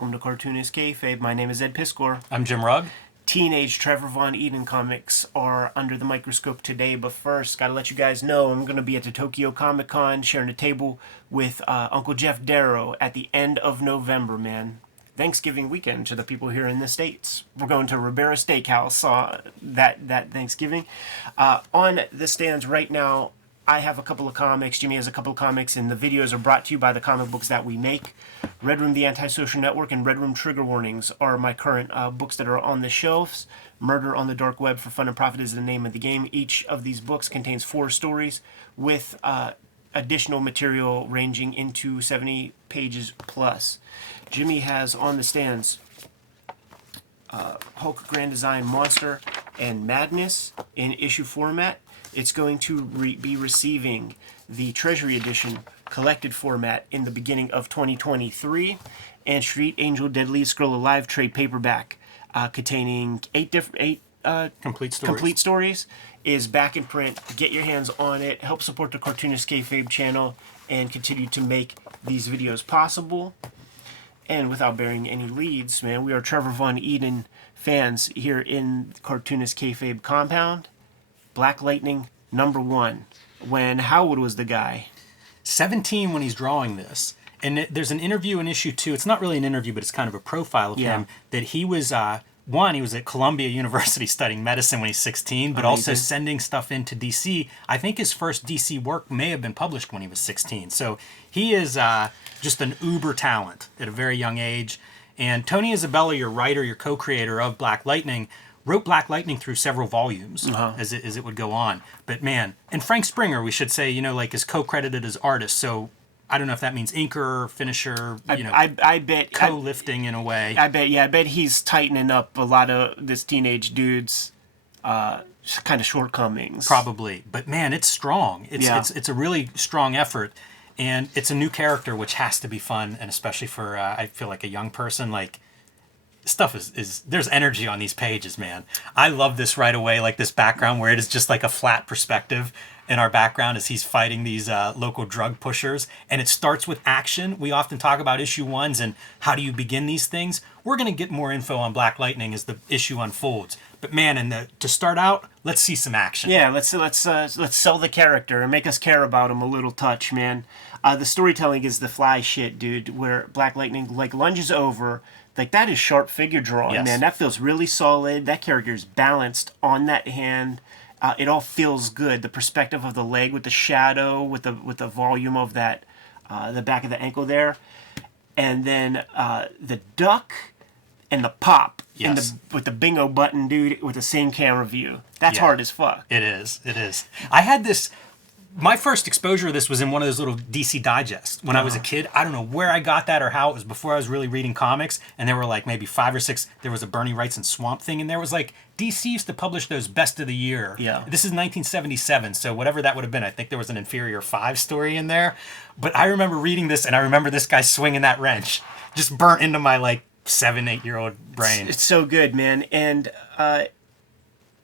Welcome to Cartoonist Kayfabe. My name is Ed Piskor. I'm Jim Rugg. Teenage Trevor Von Eeden comics are under the microscope today, but first, gotta let you guys know I'm gonna be at the Tokyo Comic Con sharing a table with Uncle Jeff Darrow at the end of November, man. Thanksgiving weekend to the people here in the States. We're going to Ribera Steakhouse that Thanksgiving. On the stands right now, I have a couple of comics, Jimmy has a couple of comics, and the videos are brought to you by the comic books that we make. Red Room, The Antisocial Network, and Red Room Trigger Warnings are my current books that are on the shelves. Murder on the Dark Web for Fun and Profit is the name of the game. Each of these books contains 4 stories with additional material ranging into 70 pages plus. Jimmy has on the stands Hulk Grand Design Monster and Madness in issue format. It's going to be receiving the Treasury Edition collected format in the beginning of 2023, and Street Angel Deadliest Girl Alive trade paperback containing 8 complete stories is back in print. Get your hands on it. Help support the Cartoonist Kayfabe channel and continue to make these videos possible. And without bearing any leads, man, we are Trevor Von Eeden fans here in Cartoonist Kayfabe compound. Black Lightning #1. When Howard was the guy. 17 when he's drawing this. And there's an interview in issue 2. It's not really an interview, but it's kind of a profile of him. That he was, he was at Columbia University studying medicine when he's 16, but also sending stuff into DC. I think his first DC work may have been published when he was 16. So he is just an uber talent at a very young age. And Tony Isabella, your writer, your co-creator of Black Lightning, wrote Black Lightning through several volumes as it would go on. But man, and Frank Springer, we should say, is co-credited as artist. So I don't know if that means inker, finisher, I bet co-lifting in a way. I bet he's tightening up a lot of this teenage dude's kind of shortcomings. Probably, but man, it's strong. It's a really strong effort, and it's a new character, which has to be fun, and especially for I feel like a young person like. Stuff is there's energy on these pages, man. I love this right away, like this background where it is just like a flat perspective in our background as he's fighting these local drug pushers, and it starts with action. We often talk about issue 1s and how do you begin these things. We're going to get more info on Black Lightning as the issue unfolds. But man, to start out, let's see some action. Yeah, let's sell the character and make us care about him a little touch, man. The storytelling is the fly shit, dude, where Black Lightning like lunges over. Like, that is sharp figure drawing, man. That feels really solid. That character is balanced on that hand. It all feels good. The perspective of the leg with the shadow, with the volume of that, the back of the ankle there. And then the duck and the pop with the bingo button, dude, with the same camera view. That's hard as fuck. It is. I had this... My first exposure to this was in one of those little DC Digests. When I was a kid, I don't know where I got that or how. It was before I was really reading comics, and there were like maybe 5 or 6. There was a Bernie Wrightson Swamp Thing, and there was like DC used to publish those Best of the Year. Yeah. This is 1977, so whatever that would have been, I think there was an Inferior 5 story in there. But I remember reading this, and I remember this guy swinging that wrench, just burnt into my like 7-8-year-old brain. It's so good, man, and.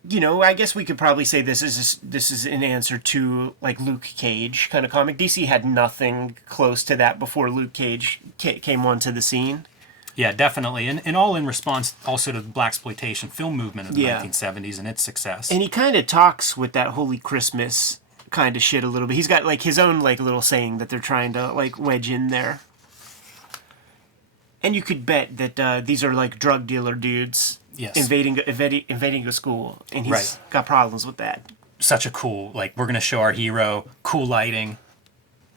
I guess we could probably say this is an answer to like Luke Cage kind of comic. DC had nothing close to that before Luke Cage came onto the scene. Yeah, definitely, and all in response also to the blaxploitation film movement of the 1970s and its success. And he kind of talks with that Holy Christmas kind of shit a little bit. He's got like his own like little saying that they're trying to like wedge in there. And you could bet that these are like drug dealer dudes. Yes. Invading a school, and he's got problems with that. Such a cool, like, we're going to show our hero, cool lighting.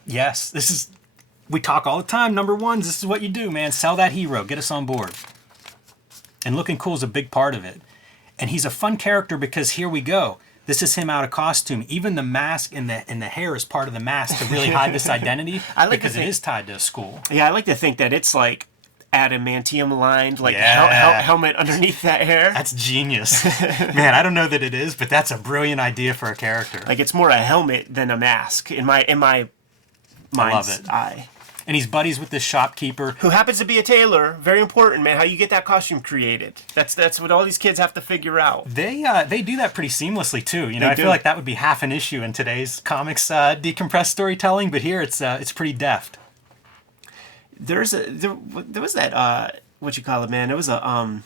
Yes, we talk all the time, #1s, this is what you do, man. Sell that hero, get us on board. And looking cool is a big part of it. And he's a fun character because here we go. This is him out of costume. Even the mask and the hair is part of the mask to really hide this identity because it is tied to a school. Yeah, I like to think that it's like adamantium lined, like helmet underneath that hair. That's genius. Man, I don't know that it is, but that's a brilliant idea for a character. Like, it's more a helmet than a mask in my mind's eye. And he's buddies with this shopkeeper who happens to be a tailor. Very important, man. How you get that costume created. That's what all these kids have to figure out. They do that pretty seamlessly too. I feel like that would be half an issue in today's comics decompressed storytelling, but here it's pretty deft. There was that what you call it, man. It was a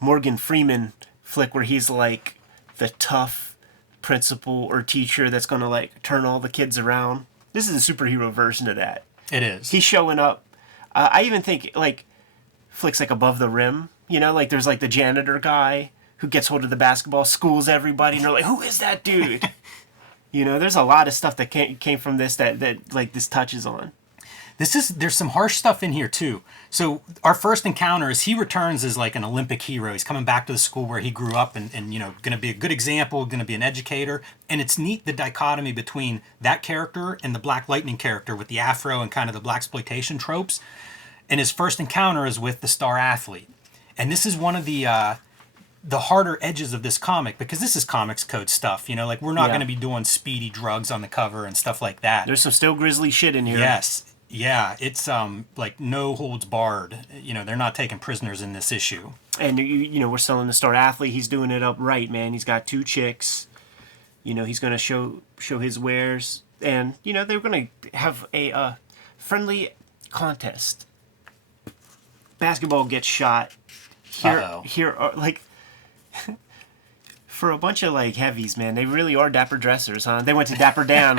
Morgan Freeman flick where he's like the tough principal or teacher that's gonna like turn all the kids around. This is a superhero version of that. It is. He's showing up. I even think like flicks like Above the Rim. You know, like there's like the janitor guy who gets hold of the basketball, schools everybody, and they're like, "Who is that dude?" You know, there's a lot of stuff that came from this that like this touches on. There's some harsh stuff in here too. So our first encounter is he returns as like an Olympic hero. He's coming back to the school where he grew up and you know, going to be a good example, going to be an educator. And it's neat the dichotomy between that character and the Black Lightning character with the afro and kind of the blaxploitation tropes. And his first encounter is with the star athlete. And this is one of the harder edges of this comic because this is comics code stuff. You know, like we're not going to be doing speedy drugs on the cover and stuff like that. There's some still grisly shit in here. Yes. Yeah, it's like no holds barred. You know, they're not taking prisoners in this issue. And you know, we're selling the star athlete. He's doing it up right, man. He's got 2 chicks. You know, he's gonna show his wares, and you know they're gonna have a friendly contest. Basketball gets shot. Here are like. For a bunch of like heavies, man, they really are dapper dressers, huh? They went to Dapper Dan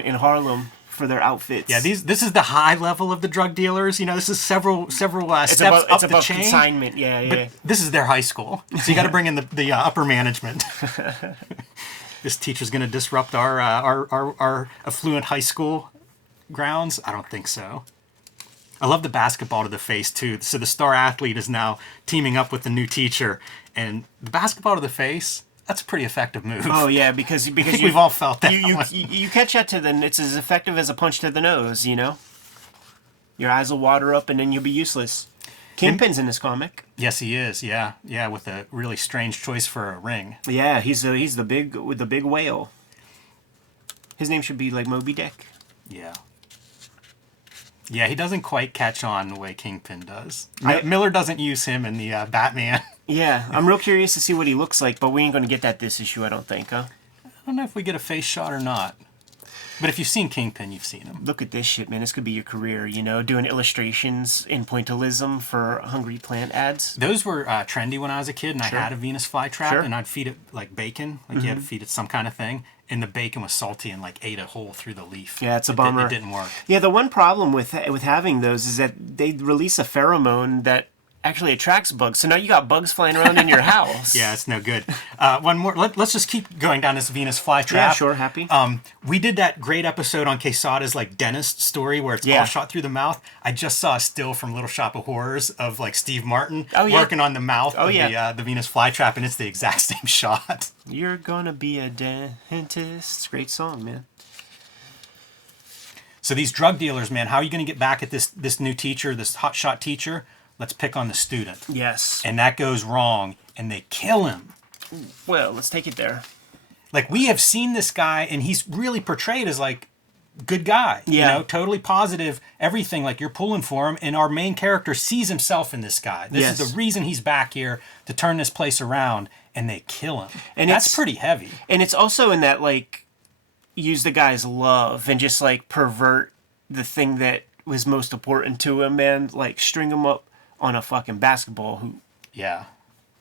in Harlem for their outfits. Yeah, this is the high level of the drug dealers. You know, this is several steps it's up the above chain. Consignment, yeah. But this is their high school, so you got to bring in the upper management. This teacher's going to disrupt our affluent high school grounds. I don't think so. I love the basketball to the face too. So the star athlete is now teaming up with the new teacher, and the basketball to the face. That's a pretty effective move. Oh yeah, because we've all felt that. You catch that it's as effective as a punch to the nose. You know, your eyes will water up and then you'll be useless. Kingpin's in this comic. Yes, he is. Yeah, with a really strange choice for a ring. Yeah, he's the big whale. His name should be like Moby Dick. Yeah. Yeah, he doesn't quite catch on the way Kingpin does. Miller doesn't use him in the Batman. Yeah, I'm real curious to see what he looks like, but we ain't going to get that this issue, I don't think, huh? I don't know if we get a face shot or not. But if you've seen Kingpin, you've seen him. Look at this shit, man. This could be your career, you know, doing illustrations in pointillism for Hungry Plant ads. Those were trendy when I was a kid, and I had a Venus flytrap, and I'd feed it like bacon. Like you had to feed it some kind of thing. And the bacon was salty and like ate a hole through the leaf. Yeah, it's a bummer. It didn't work. Yeah, the one problem with having those is that they release a pheromone that actually attracts bugs. So now you got bugs flying around in your house. Yeah, it's no good. One more. Let's just keep going down this Venus flytrap. Yeah, sure, happy. We did that great episode on Quesada's like dentist story where it's all shot through the mouth. I just saw a still from Little Shop of Horrors of like Steve Martin working on the mouth of the Venus flytrap, and it's the exact same shot. You're gonna be a dentist. Great song, man. So these drug dealers, man, how are you going to get back at this new teacher, this hotshot teacher? Let's pick on the student. Yes. And that goes wrong, and they kill him. Well, let's take it there. Like, we have seen this guy, and he's really portrayed as, like, good guy. Yeah. You know, totally positive, everything. Like, you're pulling for him, and our main character sees himself in this guy. This is the reason he's back here, to turn this place around, and they kill him. And that's pretty heavy. And it's also in that, like, use the guy's love and just, like, pervert the thing that was most important to him, man. Like, string him up on a fucking basketball hoop. Yeah,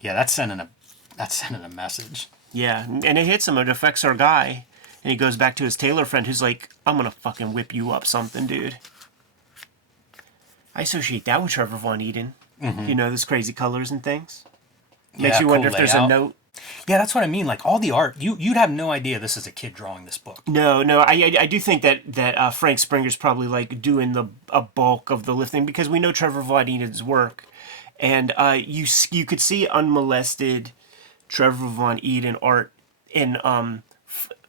that's sending a message. Yeah, and it hits him. It affects our guy, and he goes back to his tailor friend, who's like, "I'm gonna fucking whip you up, something, dude." I associate that with Trevor Von Eeden. Mm-hmm. You know, those crazy colors and things. Makes you wonder if there's a note. Yeah, that's what I mean. Like all the art, you'd have no idea this is a kid drawing this book. No, I do think that Frank Springer's probably like doing a bulk of the lifting because we know Trevor Von Eden's work, and you could see unmolested Trevor Von Eeden art in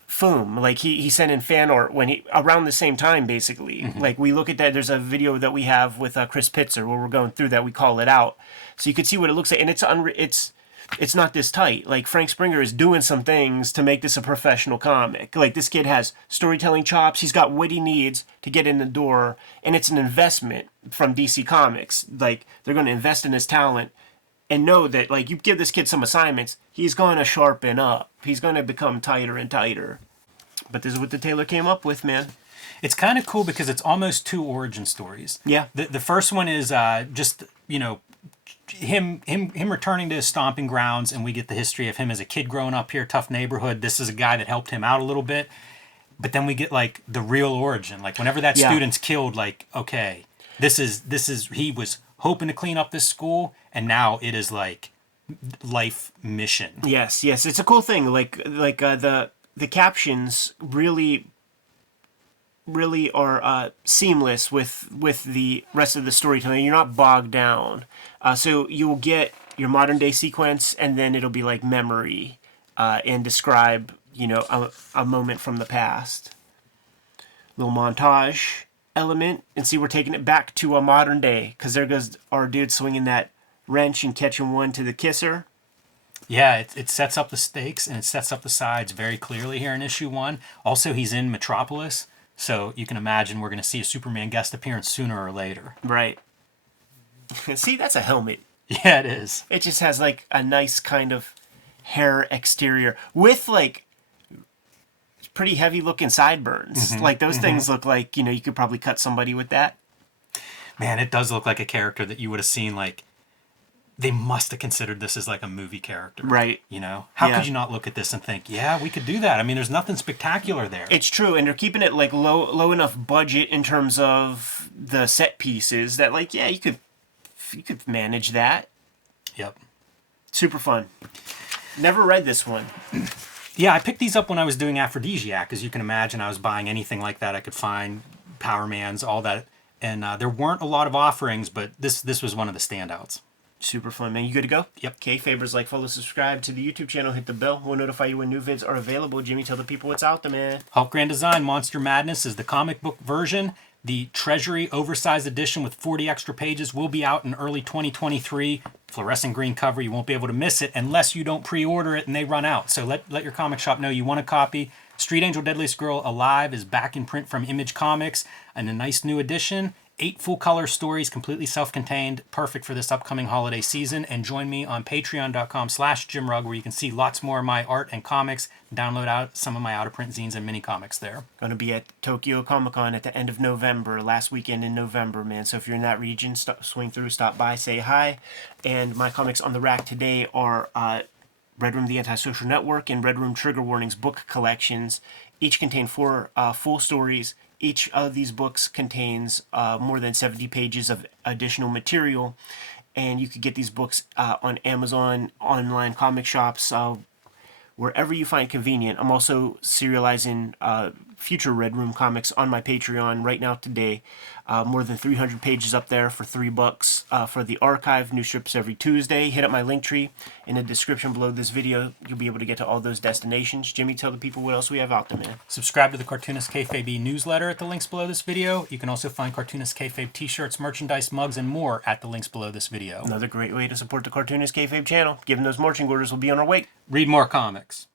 Phenom. Like he sent in fan art when around the same time basically. Mm-hmm. Like we look at that. There's a video that we have with Chris Pitzer where we're going through that. We call it out, so you could see what it looks like, and it's not this tight. Like, Frank Springer is doing some things to make this a professional comic. Like, this kid has storytelling chops. He's got what he needs to get in the door. And it's an investment from DC Comics. Like, they're going to invest in his talent and know that, like, you give this kid some assignments, he's going to sharpen up. He's going to become tighter and tighter. But this is what the tailor came up with, man. It's kind of cool because it's almost 2 origin stories. Yeah. The first one is just, you know, him returning to his stomping grounds, and we get the history of him as a kid growing up here, tough neighborhood. This is a guy that helped him out a little bit. But then we get like the real origin. Like whenever that student's killed, like, okay, this is he was hoping to clean up this school, and now it is like life mission. Yes, it's a cool thing. Like the captions really are seamless with the rest of the storytelling. You're not bogged down. So you will get your modern day sequence, and then it'll be like memory and describe, a moment from the past. Little montage element, and see, we're taking it back to a modern day, because there goes our dude swinging that wrench and catching one to the kisser. Yeah, it sets up the stakes, and it sets up the sides very clearly here in issue 1. Also, he's in Metropolis, so you can imagine we're going to see a Superman guest appearance sooner or later. Right. See, that's a helmet. Yeah, it is. It just has like a nice kind of hair exterior with like pretty heavy looking sideburns. Mm-hmm, like those things look like, you could probably cut somebody with that. Man, it does look like a character that you would have seen, like, they must have considered this as like a movie character. Right. How could you not look at this and think, yeah, we could do that? I mean, there's nothing spectacular there. It's true, and they're keeping it like low enough budget in terms of the set pieces that, like, yeah, you could manage that. Yep. Super fun. Never read this one. Yeah, I picked these up when I was doing Aphrodisiac. As you can imagine, I was buying anything like that I could find, Power Mans, all that. And there weren't a lot of offerings, but this was one of the standouts. Super fun, man. You good to go? Yep. Kayfabers, like, follow, subscribe to the YouTube channel, hit the bell. We'll notify you when new vids are available. Jimmy, tell the people what's out there, man. Hulk Grand Design Monster Madness is the comic book version. The Treasury oversized edition with 40 extra pages will be out in early 2023. Fluorescent green cover. You won't be able to miss it unless you don't pre-order it and they run out. So let your comic shop know you want a copy. Street Angel Deadliest Girl Alive is back in print from Image Comics, and a nice new edition. 8 full-color stories, completely self-contained, perfect for this upcoming holiday season. And join me on patreon.com/JimRugg, where you can see lots more of my art and comics. Download out some of my out-of-print zines and mini-comics there. Going to be at Tokyo Comic Con at the end of November, last weekend in November, man. So if you're in that region, swing through, stop by, say hi. And my comics on the rack today are Red Room The Antisocial Network and Red Room Trigger Warnings book collections. Each contain 4 full stories. Each of these books contains more than 70 pages of additional material, and you could get these books on Amazon, online comic shops, wherever you find convenient. I'm also serializing future Red Room comics on my Patreon right now today. More than 300 pages up there for $3 for the archive. New strips every Tuesday. Hit up my link tree in the description below this video. You'll be able to get to all those destinations. Jimmy, tell the people what else we have out there, man. Subscribe to the Cartoonist Kayfabe newsletter at the links below this video. You can also find Cartoonist Kayfabe t-shirts, merchandise, mugs, and more at the links below this video. Another great way to support the Cartoonist Kayfabe channel. Given those marching orders will be on our way. Read more comics.